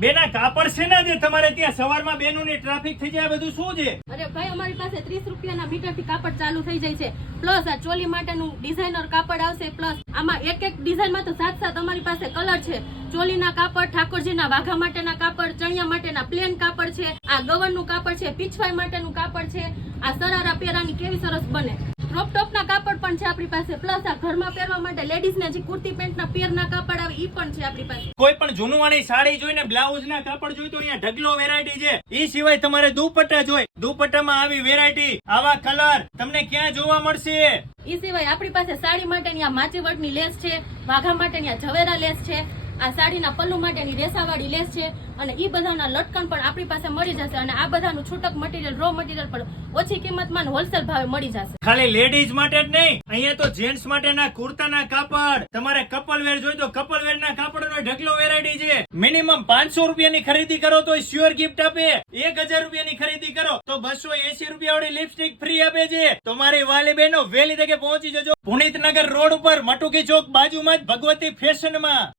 બેના કાપડ છે ને જે તમારે ત્યાં સવારમાં બેનોની ટ્રાફિક થઈ જાય બધું શું છે? અરે ભાઈ અમારી પાસે 30 રૂપિયાના મીટરથી કાપડ ચાલુ થઈ જાય છે. પ્લસ આ ચોલી માટેનું ડિઝાઇનર કાપડ આવશે. પ્લસ આમાં એક એક ડિઝાઇનમાં તો 7 અમારી પાસે કલર છે. ચોલીના કાપડ, ઠાકોરજીના વાઘા માટેના કાપડ, ચણિયા માટેના પ્લેન કાપડ છે, આ ગવનનું કાપડ છે, પીછવાઈ માટેનું કાપડ છે, આ સરારા પેરાની કેવી સરસ બને. ક્રોપ ટોપના કાપડ પણ છે આપણી પાસે. પ્લસ આ ઘરમાં પહેરવા માટે લેડીઝને જે કુર્તી પેન્ટના પેરના કાપડ આવે ઈ પણ છે આપણી પાસે. કોઈ પણ જૂનવાણી સાડી જોઈને બ્લાઉઝ ના કાપડ જોઈ તો અહીંયા ઢગલો વેરાયટી છે. ઈ સિવાય તમારે દુપટ્ટા જોઈ, દુપટ્ટામાં આવી વેરાયટી, આવા કલર તમને ક્યાં જોવા મળશે? ઈ સિવાય આપણી પાસે સાડી માટેની આ માચીવટની લેસ છે, વાઘા માટેની આ ઝવેરા લેસ છે, આ સાડીના પલ્લુ માટેની રેસાવાળી લેસ છે, અને ઈ બધાના લટકન પણ આપણી પાસે મળી જશે. અને આ બધાનું છૂટક મટીરિયલ, રો મટીરિયલ પણ ઓછી કિંમતમાં હોલસેલ ભાવે મળી જશે. ખાલી લેડીઝ માટે જ નહીં, અહીંયા તો જેન્ટ્સ માટેના કુર્તાના કાપડ, તમારે કપલ વેર જોઈ તો કપલ વેર ના કાપડનો ઢગલો વેરાયટી છે. મિનિમમ 500 રૂપિયાની ખરીદી કરો તો શ્યોર ગિફ્ટ આપે. 1000 રૂપિયાની ખરીદી કરો તો 280 રૂપિયા વાળી લિપસ્ટિક ફ્રી આપે છે. તમારી વાલી બહેનો વહેલી તકે પહોંચી જજો પુનિતનગર રોડ ઉપર મટુકી ચોક બાજુમાં જ ભગવતી ફેશનમાં.